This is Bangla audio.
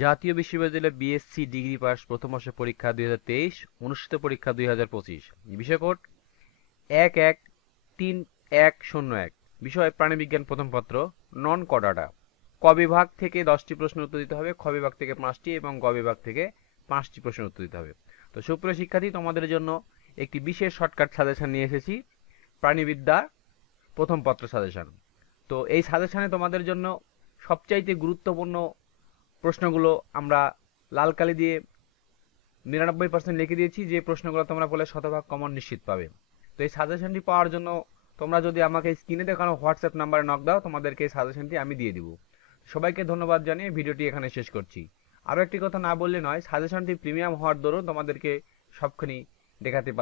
জাতীয় বিশ্ববিদ্যালয় বিএসসি ডিগ্রি পাস প্রথম বর্ষ পরীক্ষা 2023, অনুষ্ঠিত পরীক্ষা 2025। বিষয় কোড 113101। বিষয় প্রাণীবিজ্ঞান প্রথম পত্র, নন কডাটা। ক বিভাগ থেকে 10টি প্রশ্নের উত্তর দিতে হবে, খ বিভাগ থেকে 5টি এবং গ বিভাগ থেকে 5টি প্রশ্নের উত্তর দিতে হবে। তো সুপ্রিয় শিক্ষার্থী, তোমাদের জন্য একটি বিশেষ শর্টকাট সাজেশন নিয়ে এসেছি, প্রাণীবিদ্যা প্রথম পত্র সাজেশন। তো এই সাজেশনে তোমাদের জন্য সবচাইতে গুরুত্বপূর্ণ প্রশ্নগুলো আমরা লাল কালি দিয়ে 99% লিখে দিয়েছি, যে প্রশ্নগুলো তোমরা বলে শতভাগ কমন নিশ্চিত পাবে। তো এই সাজেশনটি পাওয়ার জন্য তোমরা যদি আমাকে স্ক্রিনে দেখানো হোয়াটসঅ্যাপ নাম্বারে নক দাও, তোমাদেরকে এই সাজেশনটি আমি দিয়ে দিব। সবাইকে ধন্যবাদ জানিয়ে ভিডিওটি এখানে শেষ করছি। আরও একটি কথা না বললে নয়, সাজেশনটি প্রিমিয়াম হওয়ার দরুন তোমাদেরকে সবখানি দেখাতে পারলাম।